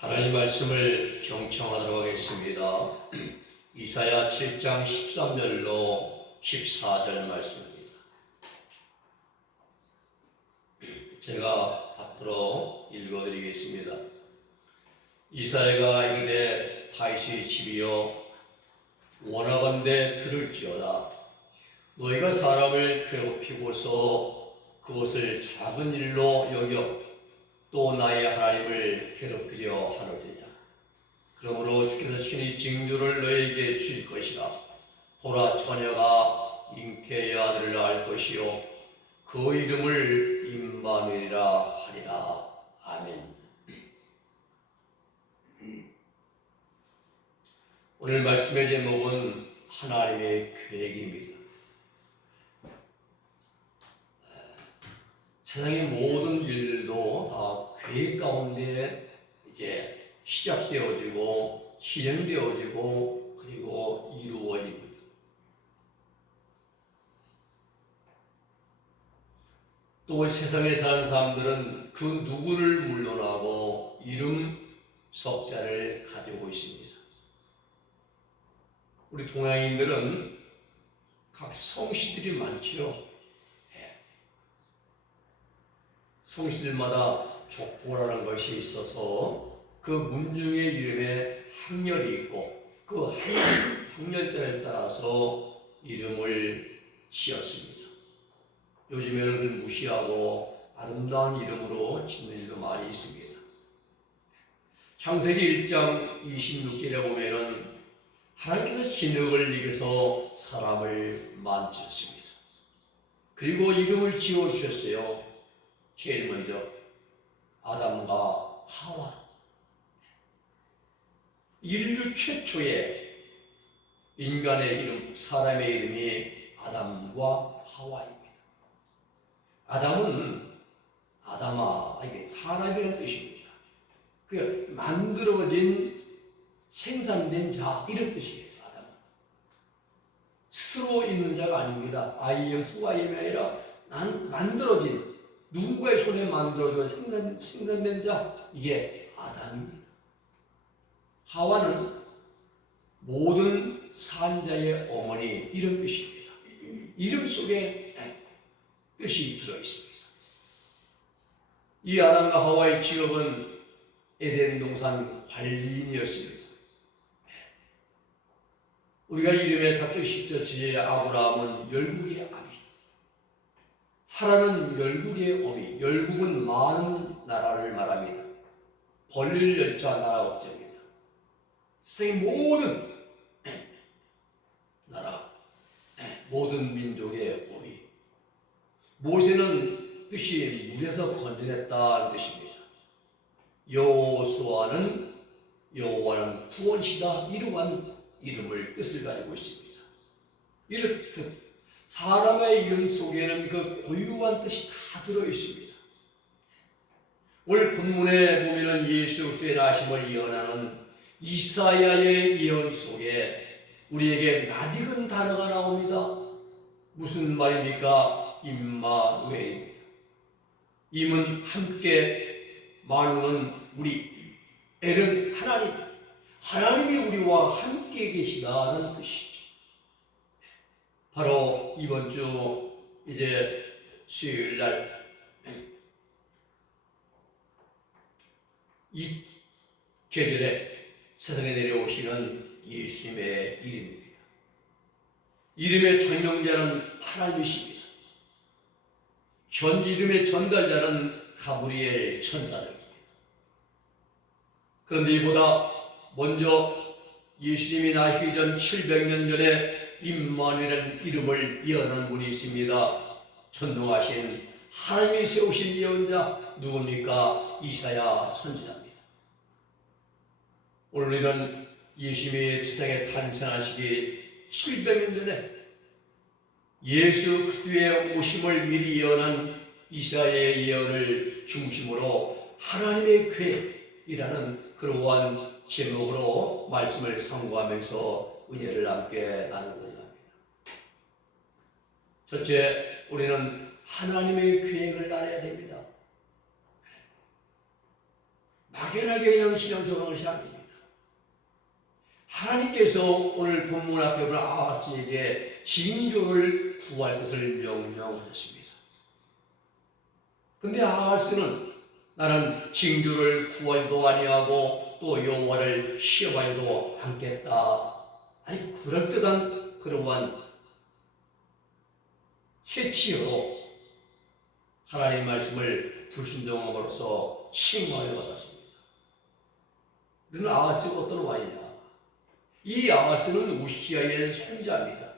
하나님 말씀을 경청하도록 하겠습니다. 이사야 7장 13절로 14절 말씀입니다. 제가 받들어 읽어드리겠습니다. 이사야가 이르되 다윗의 집이여 원하건대 들을지어다. 너희가 사람을 괴롭히고서 그것을 작은 일로 여겨 또 나의 하나님을 괴롭히려 하느니라. 그러므로 주께서 친히 징조를 너에게 주실 것이라. 보라, 처녀가 잉태의 아들을 낳을 것이요 그 이름을 임마누엘이라 하리라. 아멘. 오늘 말씀의 제목은 하나님의 계획입니다. 세상의 모든 일들도 다 계획 가운데 이제 시작되어지고 실행되어지고 그리고 이루어집니다. 또 세상에 사는 사람들은 그 누구를 물러나고 이름 석자를 가지고 있습니다. 우리 동양인들은 각 성씨들이 많지요. 성씨들마다 족보라는 것이 있어서 그 문중의 이름에 학렬이 있고 그 학렬자를 따라서 이름을 지었습니다. 요즘에는 그걸 무시하고 아름다운 이름으로 짓는 일도 많이 있습니다. 창세기 1장 26절에 보면은 하나님께서 진흙을 이겨서 사람을 만드셨습니다. 그리고 이름을 지어주셨어요. 제일 먼저 아담과 하와. 인류 최초의 인간의 이름, 사람의 이름이 아담과 하와입니다. 아담은 아담아, 이게 사람이라는 뜻입니다. 그 만들어진 생산된 자 이런 뜻이에요. 아담은 스스로 있는 자가 아닙니다. I am who I am이 아니라 난 만들어진 누군가의 손에 만들어져 생산된 자, 이게 아담입니다. 하와는 모든 산자의 어머니 이런 뜻입니다. 이름 속에 뜻이 들어있습니다. 이 아담과 하와의 직업은 에덴 동산 관리인이었습니다. 우리가 이름에 다 뜻이 있듯이 아브라함은 열국의 아비, 사라는 열국의 어미, 열국은 많은 나라를 말합니다. 벌릴 열차 나라 억제입니다. 세상의 모든 나라, 모든 민족의 어미. 모세는 뜻이 물에서 건져냈다는 뜻입니다. 여호수아는 여호와는 구원시다 이러한 이름을 뜻을 가지고 있습니다. 이렇듯 사람의 이름 속에는 그 고유한 뜻이 다 들어있습니다. 오늘 본문에 보면은 예수 그리스도의 나심을 예언하는 이사야의 예언 속에 우리에게 낯익은 단어가 나옵니다. 무슨 말입니까? 임마누엘입니다. 임은 함께, 마누는 우리, 엘은 하나님, 하나님이 우리와 함께 계시다는 뜻이죠. 바로 이번 주 이제 수요일 날 이 계절에 세상에 내려오시는 예수님의 이름입니다. 이름의 장명자는 하나님이십니다. 이름의 전달자는 가브리엘 천사입니다. 그런데 이보다 먼저 예수님이 나시기 전 700년 전에 임마누엘이라는 이름을 예언한 분이 있습니다. 전능하신 하나님이 세우신 예언자 누굽니까? 이사야 선지자입니다. 오늘 우리는 예수님이 세상에 탄생하시기 700년 전에 예수 그리스도의 오심을 미리 예언한 이사야의 예언을 중심으로 하나님의 계획이라는 그러한 제목으로 말씀을 상고하면서 은혜를 함께 나누고자 합니다. 첫째, 우리는 하나님의 계획을 알아야 됩니다. 막연하게 그냥 신앙생활한 것이 아닙니다. 하나님께서 오늘 본문 앞에 보면 아하스에게 징조를 구할 것을 명령하셨습니다. 그런데 아하스는 나는 징조를 구하지도 아니하고 또 여호와를 시험하지도 않겠다. 아니 그럴듯한 그러한 채치로 하나님의 말씀을 불순종함으로써 칭호를 받았습니다. 그러나 아하스가 어떤 왕이냐? 이 아하스는 우시아의 손자입니다.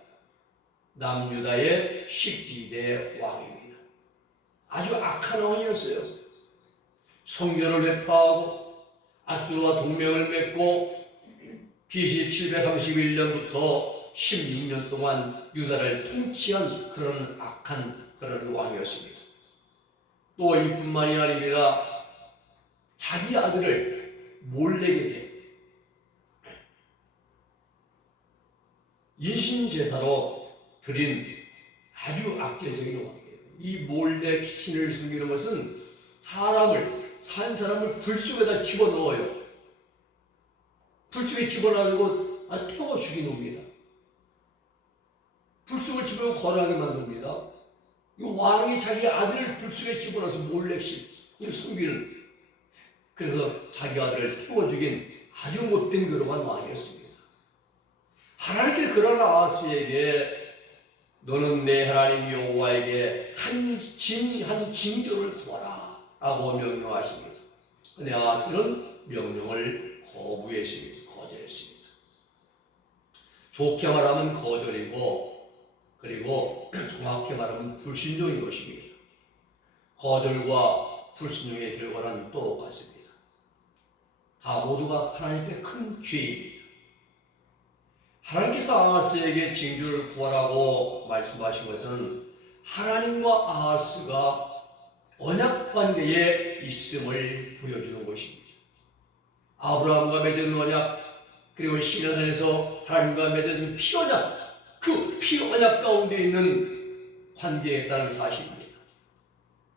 남유다의 12대 왕입니다. 아주 악한 왕이었어요. 성전을 회파하고 아수르와 동맹을 맺고 BC 731년부터 16년 동안 유다를 통치한 그런 악한 그런 왕이었습니다. 또 이뿐만이 아닙니다. 자기 아들을 몰렉에게 인신제사로 드린 아주 악질적인 왕이에요. 이 몰렉 신을 섬기는 것은 산 사람을 불 속에다 집어넣어요. 불 속에 집어넣고 태워 죽이놉니다. 불 속을 집어넣고 거라하게 만듭니다. 이 왕이 자기 아들을 불 속에 집어넣어서 몰렉 신을 섬기는, 그래서 자기 아들을 태워 죽인 아주 못된 그러한 왕이었습니다. 하나님께서 그런 아하스에게 너는 내 하나님 여호와에게 한 징조를 구하라 라고 명령하십니다. 그런데 아하스는 명령을 거절했습니다. 좋게 말하면 거절이고, 그리고 정확히 말하면 불순종인 것입니다. 거절과 불순종의 결과는 똑같습니다. 다 모두가 하나님께 큰 죄입니다. 하나님께서 아하스에게 징조를 구하라고 말씀하신 것은 하나님과 아하스가 언약 관계에 있음을 보여주는 것입니다. 아브라함과 맺은 언약, 그리고 시내산에서 하나님과 맺어진 피언약, 그 피언약 가운데 있는 관계에 따른 사실입니다.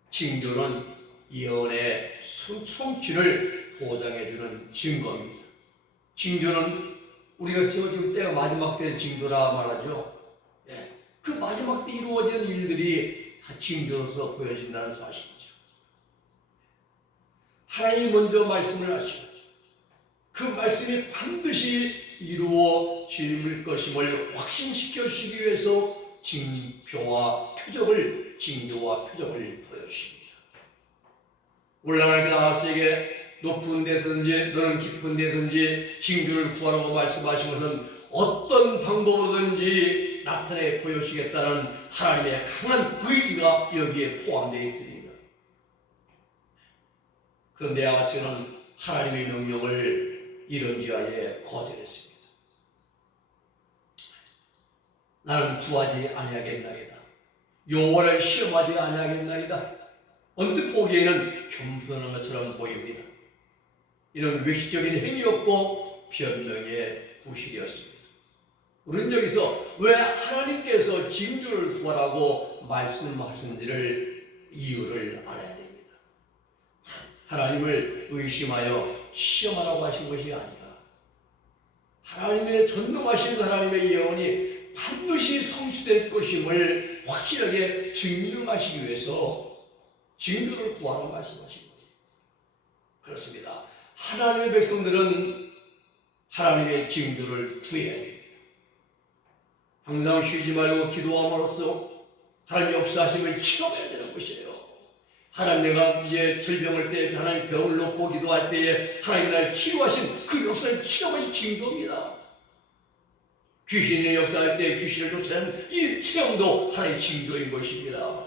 징조는 예언의 성취를 보장해주는 증거입니다. 징조는 우리가 지금 때가 마지막 때의 징조라 말하죠. 그 마지막 때 이루어지는 일들이 다 징조로서 보여진다는 사실이죠. 하나님이 먼저 말씀을 하시고 그 말씀이 반드시 이루어질 것임을 확신시켜 주시기 위해서 징조와 표적을 보여주십니다. 올라가는 아하스에게 높은 데든지 너는 깊은 데든지 징조를 구하라고 말씀하신 것은 어떤 방법으로든지 나타내 보여주시겠다는 하나님의 강한 의지가 여기에 포함되어 있습니다. 그런데 아하스는 하나님의 명령을 이런지하에 거절했습니다. 나는 구하지 아니하겠나이다. 여호와를 시험하지 아니하겠나이다. 언뜻 보기에는 겸손한 것처럼 보입니다. 이런 외식적인 행위였고 변명의 구실이었습니다. 우리는 여기서 왜 하나님께서 징조를 구하라고 말씀하신지를 이유를 알아야 됩니다. 하나님을 의심하여 시험하라고 하신 것이 아니라 하나님의 전능하신 하나님의 예언이 반드시 성취될 것임을 확실하게 증명하시기 위해서 징조를 구하라고 말씀하신 거예요. 그렇습니다. 하나님의 백성들은 하나님의 징조를 구해야 됩니다. 항상 쉬지 말고 기도함으로써 하나님의 역사하심을 체험해야 되는 것이에요. 하나님 내가 이제 질병을 때 하나님 병을 놓고 기도할 때에 하나님 나를 치료하신 그 역사를 체험하신 징조입니다. 귀신의 역사할 때 귀신을 쫓아내는 이 체험도 하나님의 징조인 것입니다.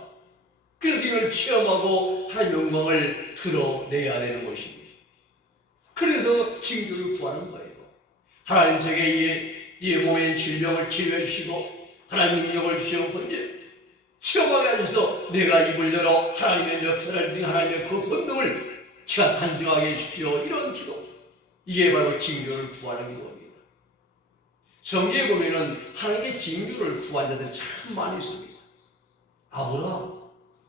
그래서 이걸 체험하고 하나님의 영광을 드러내야 되는 것입니다. 그래서 징조를 구하는 거예요. 하나님 제게 이 몸의 질병을 치료해 주시고 하나님 능력을 주시고 이제 체험하게 하셔서 내가 입을 열어 하나님의 역사를 드린 하나님의 그 권능을 제가 간증하게 해주십시오. 이런 기도, 이게 바로 징조를 구하는 기도입니다. 성경에 보면은 하나님께 징조를 구한 자들이 참 많이 있습니다. 아브라함,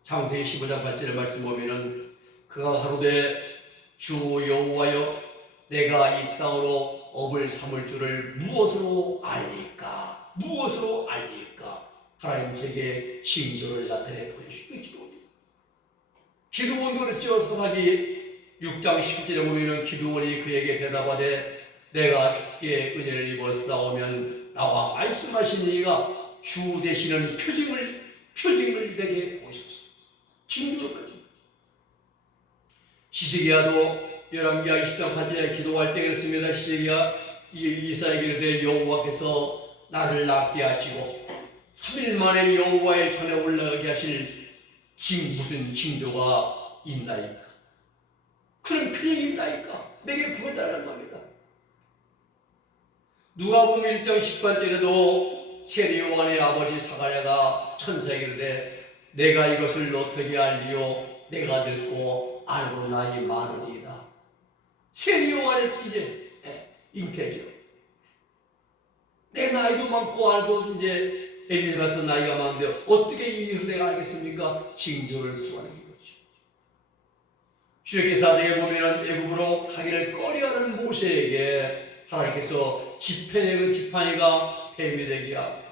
창세기 15장 8절의 말씀 보면은 그가 하루되 주 여호와여, 내가 이 땅으로 업을 삼을 줄을 무엇으로 알리까? 무엇으로 알리까? 하나님 제게 징조를 나타내 보여주시기 기도합니다. 기드온도 그랬죠. 사사기 6장 10절에 보면 기드온이 그에게 대답하되 내가 주께 은혜를 입어 싸우면 나와 말씀하신 이가 주 되시는 표징을 내게 보이소서. 징조를 보여줍니다. 히스기야도 열왕기하 20장 8절에 기도할 때 그랬습니다. 히스기야 이사야에게 이르되 여호와께서 나를 낫게 하시고 3일 만에 여호와의 전에 올라가게 하실 무슨 징조가 있나이까? 그런 표징이 있나이까? 내게 보여달라는 겁니다. 누가복음 1장 10절에도 세리 요한의 아버지 사가랴가 천사에게 이르되 내가 이것을 어떻게 알리요? 내가 늙고 알고 나이 많으니이다. 세리 요한의 이제 잉태죠. 내 나이도 많고 알고 이제 엘리사벳도 나이가 많은데 어떻게 이 내가 알겠습니까? 징조를 구하는 거죠. 출애굽기사장에 보면은 애굽으로 가기를 꺼려하는 모세에게 하나님께서 지팡이가 뱀이 되게 하고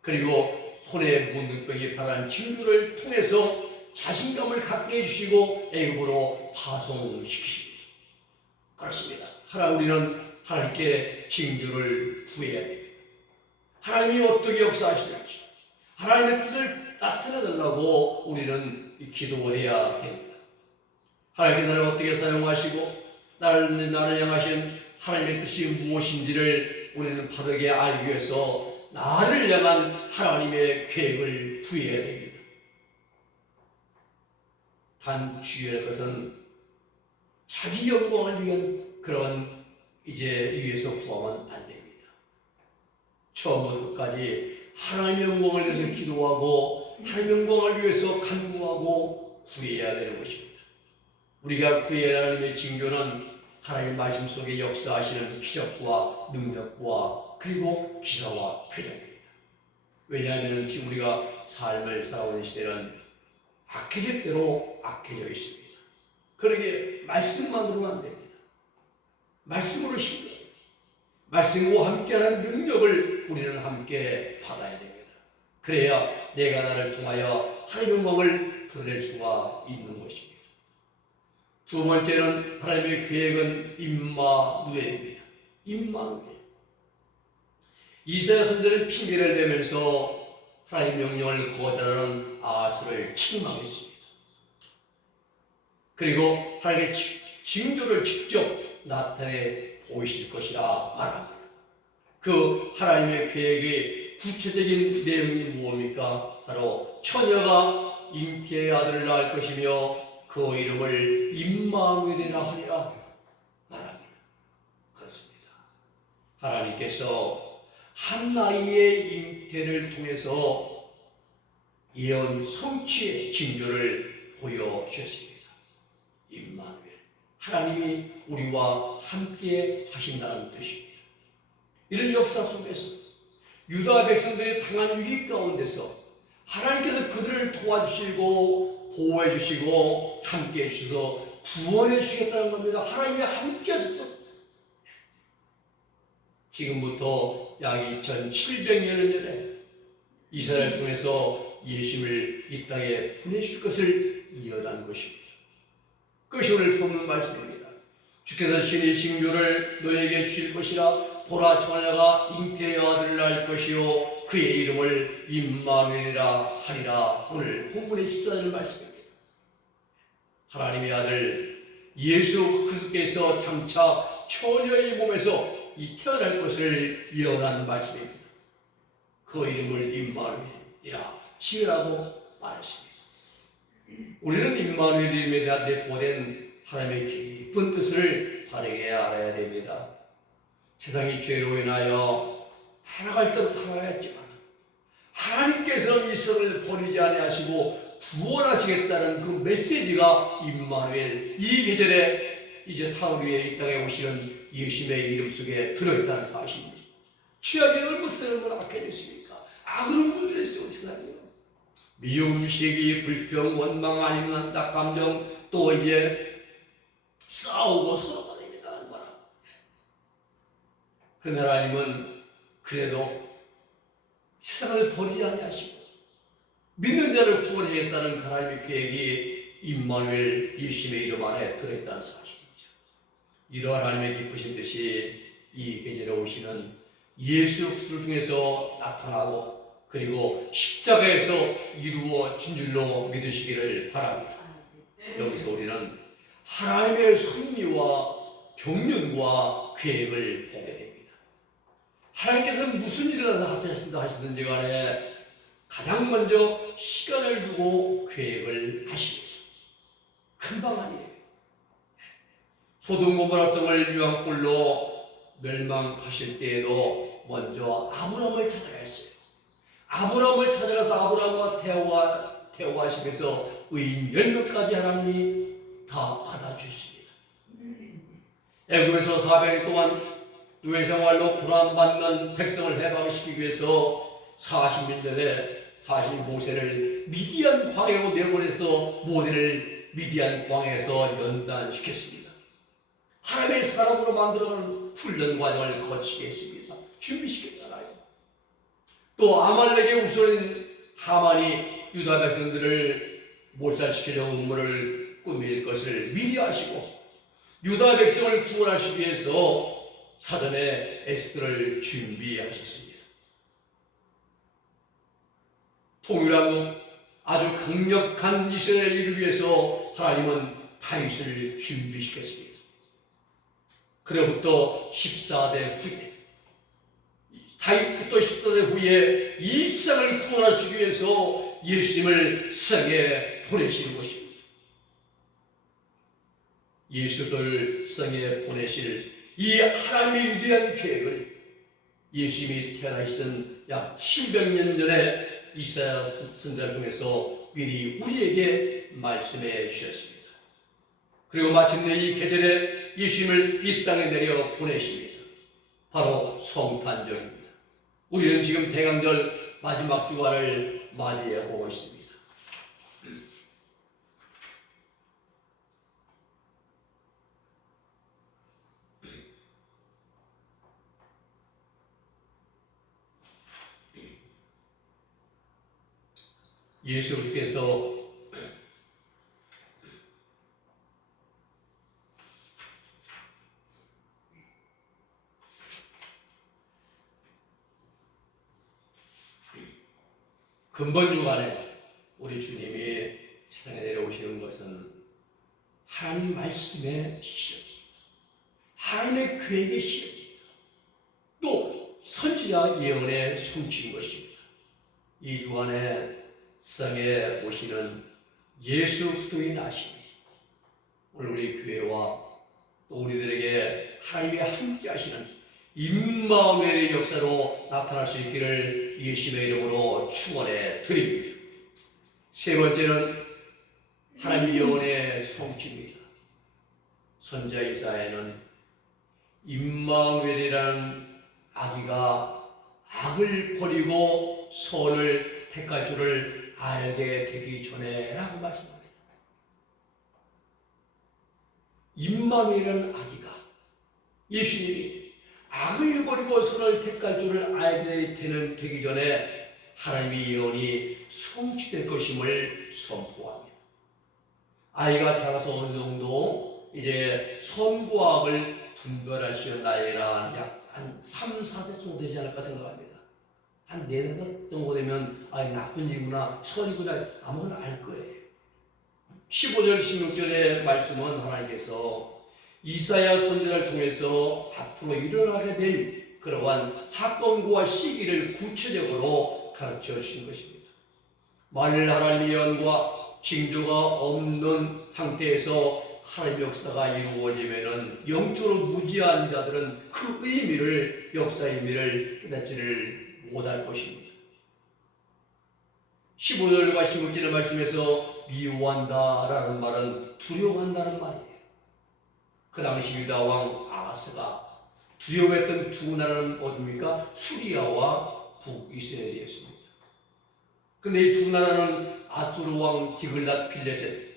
그리고 손에 문득병이 바라는 징조를 통해서 자신감을 갖게 해주시고 애굽으로 파송시키십니다. 그렇습니다. 우리는 하나님께 징조를 구해야 됩니다. 하나님이 어떻게 역사하시는지 하나님의 뜻을 나타내달라고 우리는 기도해야 됩니다. 하나님께 나를 어떻게 사용하시고 나를 향하신 하나님의 뜻이 무엇인지를 우리는 바르게 알기 위해서 나를 향한 하나님의 계획을 구해야 됩니다. 단 주의할 것은 자기 영광을 위한 그런 위해서 구하면 안 됩니다. 처음부터 끝까지 하나님의 영광을 위해서 기도하고 하나님의 영광을 위해서 간구하고 구해야 되는 것입니다. 우리가 구해야 하나님의 징조는 하나님의 말씀 속에 역사하시는 기적과 능력과 그리고 기사와 표정입니다. 왜냐하면 지금 우리가 삶을 살아오는 시대는 악해질 대로 악해져 있습니다. 그러기에 말씀만으로는 안 됩니다. 말씀으로 힘들어요. 말씀과 함께하는 능력을 우리는 함께 받아야 됩니다. 그래야 내가 나를 통하여 하나님의 영광을 드러낼 수가 있는 것입니다. 두 번째는 하나님의 계획은 임마누엘입니다. 임마누엘. 이사야 선지자는 핑계를 대면서 하나님의 명령을 거절하는 아하스를 책망했습니다. 그리고 하나님의 징조를 직접 나타내 보이실 것이라 말합니다. 그 하나님의 계획의 구체적인 내용이 무엇입니까? 바로 처녀가 잉태의 아들을 낳을 것이며 그 이름을 임마누엘이라 하리라 말합니다. 그렇습니다. 하나님께서 한나이의 잉태를 통해서 예언 성취의 징조를 보여주셨습니다. 임마누엘, 하나님이 우리와 함께 하신다는 뜻입니다. 이런 역사 속에서 유다 백성들이 당한 위기 가운데서 하나님께서 그들을 도와주시고 보호해 주시고 함께 해주셔서 구원해 주시겠다는 겁니다. 하나님이 함께 하셔서 지금부터 약 2700년 전에 이스라엘을 통해서 예수님을 이 땅에 보내실 것을 예언한 것입니다. 그것이 오늘 본문 말씀입니다. 주께서 신의 징조를 너에게 주실 것이라. 보라, 처녀가 잉태의 아들을 낳을 것이요 그의 이름을 임마누엘이라 하리라. 오늘 본문의 14절 말씀입니다. 하나님의 아들 예수 그리스도께서 장차 처녀의 몸에서 태어날 것을 예언한 말씀입니다. 그 이름을 임마누엘이라 지으라고 말했습니다. 우리는 임마누엘 이름에 내포된 하나님의 깊은 뜻을 바르게 알아야 됩니다. 세상이 죄로 인하여 타락할 때도 타락했지만 하나님께서는 이스라엘을 버리지 아니하시고 구원하시겠다는 그 메시지가 임마누엘, 이 계절에 이제 사흘 후에 이 땅에 오시는 예수님의 이름 속에 들어있다는 사실입니다. 죄악이 얼마나 얼마나 악해졌습니까? 악으로 물들였어요. 세상이요. 미움, 시기, 불평, 원망, 아니면 안타감정, 또 이제 싸우고 서로 다닙니다. 얼마나. 그러나 하나님은 그래도 세상을 버리지 아니하시고 믿는 자를 구원하겠다는 하나님의 계획이 임마누엘 예수님의 이름 안에 들어있다는 사실이죠. 이러한 하나님의 기쁘신 뜻이 이 계절에 오시는 예수 그리스도를 통해서 나타나고 그리고 십자가에서 이루어진 줄로 믿으시기를 바랍니다. 여기서 우리는 하나님의 섭리와 경륜과 계획을 보게 됩니다. 하나님께서는 무슨 일을 하시든지 간에 가장 먼저 시간을 두고 계획을 하십니다. 금방 아니에요. 소돔 고모라 성을 유황불로 멸망하실 때에도 먼저 아브라함을 찾아갔어요. 아브라함을 찾아가서 아브라함과 대화하시면서 의인 10명까지 하나님이 다 받아주십니다. 애굽에서 400일 동안 노예 생활로 고난받는 백성을 해방시키기 위해서 40년 전에 다시 모세를 미디안 광야로 내보내서 모세를 미디안 광야에서 연단시켰습니다. 하나님의 사람으로 만들어가는 훈련 과정을 거치게 했습니다. 준비시켰잖아요. 또 아말렉의 우선인 하만이 유다 백성들을 몰살시키려고 음모를 꾸밀 것을 미리 아시고 유다 백성을 구원하시기 위해서 사전에 에스더를 준비하셨습니다. 통일하고 아주 강력한 이스라엘을 이루기 위해서 하나님은 다윗을 준비시켰습니다. 그로부터 14대 후에 다윗부터 14대 후에 이 세상을 구원하시기 위해서 예수님을 세상에 보내시는 것입니다. 예수를 세상에 보내실 이 하나님의 위대한 계획을 예수님이 태어나기 전 약 700년 전에 이사야 선지자를 통해서 미리 우리에게 말씀해 주셨습니다. 그리고 마침내 이 계절에 예수님을 이 땅에 내려 보내십니다. 바로 성탄절입니다. 우리는 지금 대강절 마지막 주간을 맞이하고 있습니다. 예수님께서 근본 주간에 우리 주님이 세상에 내려오시는 것은 하나님 말씀의 실현입니다. 하나님의 계획의 실현입니다. 또 선지자 예언의 성취인 것입니다. 이 주간에 세상에 오시는 예수 그리스도의 나심이 오늘 우리 교회와 또 우리들에게 하나님이 함께 하시는 임마누엘의 역사로 나타날 수 있기를 예수님의 이름으로 축원해 드립니다. 세 번째는 하나님의 영혼의 성취입니다. 선지자 이사야는 임마누엘이라는 아기가 악을 버리고 선을 택할 줄을 알게 되기 전에 라고 말씀합니다. 임마누엘이라는 아기가 예수님이 악을 버리고 선을 택할 줄을 알게 되기 전에 하나님의 예언이 성취될 것임을 선포합니다. 아이가 자라서 어느 정도 이제 선과 악을 분별할 수 있는 나이가 약 한 3, 4세 정도 되지 않을까 생각합니다. 한 4, 5 정도 되면 나쁜 일이구나 선이구나 아무거나 알 거예요. 15절 16절의 말씀은 하나님께서 이사야 선지자를 통해서 앞으로 일어나게 될 그러한 사건과 시기를 구체적으로 가르쳐 주신 것입니다. 만일 하나님의 예언과 징조가 없는 상태에서 하나님의 역사가 이루어지면은 영적으로 무지한 자들은 그 의미를 역사의 의미를 깨닫지를 못할 것입니다. 15절과 16절의 말씀에서 미워한다라는 말은 두려워한다는 말이에요. 그 당시 유다 왕 아하스가 두려워했던 두 나라는 어디입니까? 수리아와 북이스라엘이었습니다. 그런데 이 두 나라는 아수르 왕 디글랏 필레셋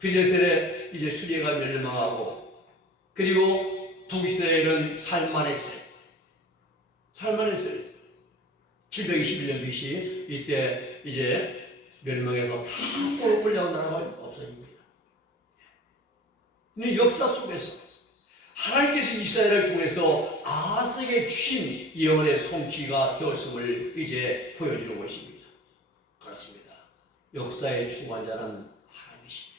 빌레셀의 이제 수리가 멸망하고, 그리고 북이스라엘은 살만했어요. 721년 BC 이때 이제 멸망해서 다 올라온 나라가 없어집니다. 이 역사 속에서 하나님께서 이스라엘을 통해서 아하스에게 주신 예언의 성취가 되었음을 이제 보여주는 것입니다. 그렇습니다. 역사의 주관자는 하나님이십니다.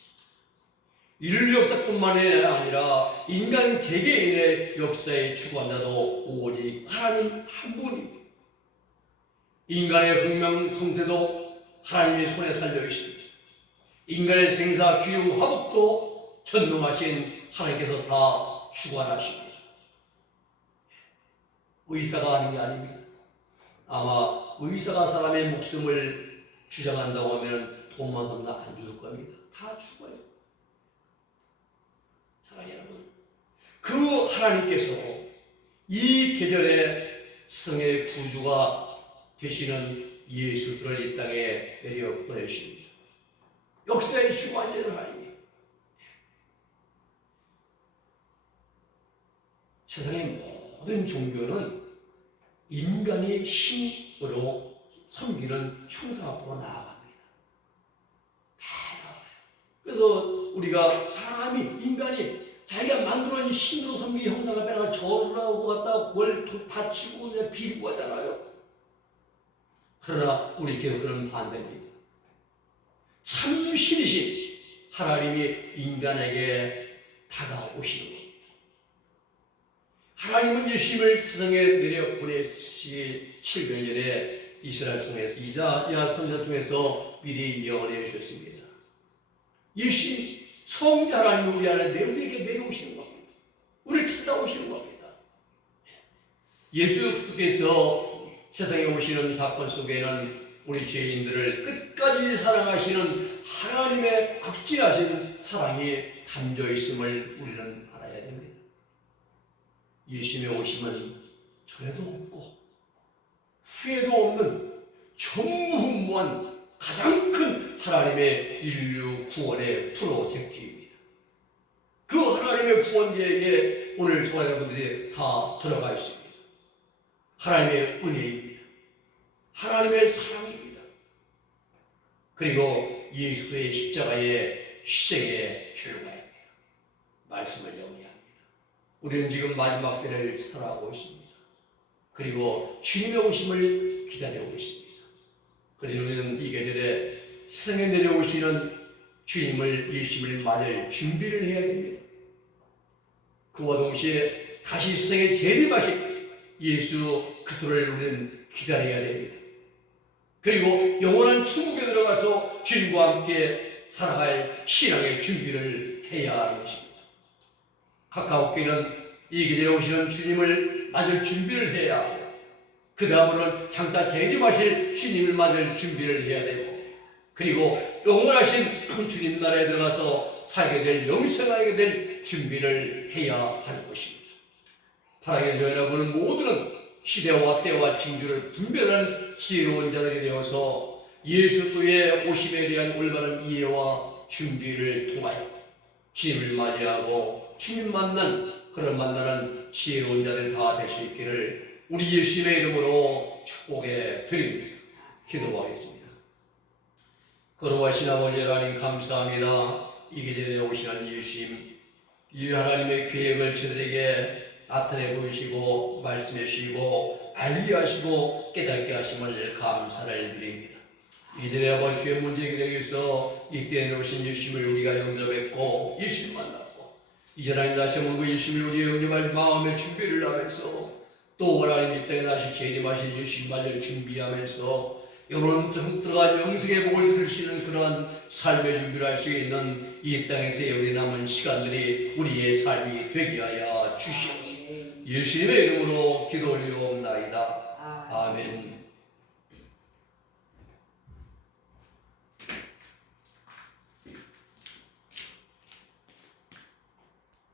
인류 역사뿐만 아니라 인간 개개인의 역사의 주관자도 오직 하나님 한 분입니다. 인간의 흥명성쇠도 하나님의 손에 달려 있습니다. 인간의 생사, 기흉, 화복도 전능하신 하나님께서 다 주관하십니다. 의사가 하는 게 아닙니다. 아마 의사가 사람의 목숨을 주장한다고 하면 돈만 삼나 안 죽을 겁니다. 다 죽어요. 사랑하는 여러분, 그 하나님께서 이 계절에 성의 구주가 되시는 예수를 이 땅에 내려 보내십니다. 역사의 주관자는 하나님이에요. 세상의 모든 종교는 인간이 신으로 섬기는 형상 앞으로 나아갑니다. 다 나와요. 그래서 우리가 사람이, 인간이 자기가 만들어낸 신으로 섬기는 형상 앞에 절을 하고 갖다 뭘 다치고 그냥 빌고 하잖아요. 그러나 우리 교회는 반대입니다. 참 신이신 하나님이 인간에게 다가오시는 겁니다. 하나님은 예수님을 세상에 내려보내시 700년에 이스라엘 통해서 이사야 선지자 통해서 미리 예언해 주셨습니다. 예수님 성자 하나님 우리 안에 우리에게 내려오시는 겁니다. 우리를 찾아오시는 겁니다. 예수 그리스도께서 세상에 오시는 사건 속에는 우리 죄인들을 끝까지 사랑하시는 하나님의 극진하신 사랑이 담겨 있음을 우리는 알아야 됩니다. 예수님의 오심은 전에도 없고 후에도 없는 전무후무한 가장 큰 하나님의 인류 구원의 프로젝트입니다. 그 하나님의 구원계획에 오늘 저와 여러분들이 다 들어가 있습니다. 하나님의 은혜입니다. 하나님의 사랑입니다. 그리고 예수의 십자가의 희생의 결과입니다. 말씀을 영위합니다. 우리는 지금 마지막 때를 살아가고 있습니다. 그리고 주님의 오심을 기다리고 있습니다. 그리고 우리는 이 계절에 세상에 내려오시는 주님을, 예수님을 맞을 준비를 해야 됩니다. 그와 동시에 다시 세상에 재림하실 예수 그리스도를 우리는 기다려야 됩니다. 그리고 영원한 천국에 들어가서 주님과 함께 살아갈 신앙의 준비를 해야 하는 것입니다. 가까웠기는 이 계절에 오시는 주님을 맞을 준비를 해야 해요. 그 다음으로는 장차 재림하실 주님을 맞을 준비를 해야 되고, 그리고 영원하신 주님 나라에 들어가서 살게 될, 영생하게 될 준비를 해야 하는 것입니다. 사랑하는 여러분 모두는 시대와 때와 징조를 분별하는 지혜로운 자들이 되어서 예수의 오심에 대한 올바른 이해와 준비를 통하여 주님을 맞이하고 주님 만난, 그런 만나는 지혜로운 자들 다 될 수 있기를 우리 예수님의 이름으로 축복해 드립니다. 기도하겠습니다. 거룩하신 아버지 하나님 감사합니다. 이 계절에 오시는 예수님, 이 하나님의 계획을 저들에게 나타내 보이시고 말씀해 주시고 알게 하시고 깨닫게 하심을 감사를 드립니다. 이들의 아버지 주의 문제 해결하기 위해서 이때에 오신 예수님을 우리가 영접했고 예수님 만났고, 이제 하나님 다시 한번 그 예수님을 우리의 영접할 마음의 준비를 하면서 또 하나님 이 땅에 다시 재림하신 예수님 맞을 준비하면서 영원 들어가서 영생의 복을 누릴 수 있는 그러한 삶의 준비를 할 수 있는 이 땅에서의 우리 남은 시간들이 우리의 삶이 되게 하여 주시옵소서. 예수님의 이름으로 기도 올리옵나이다. 아멘.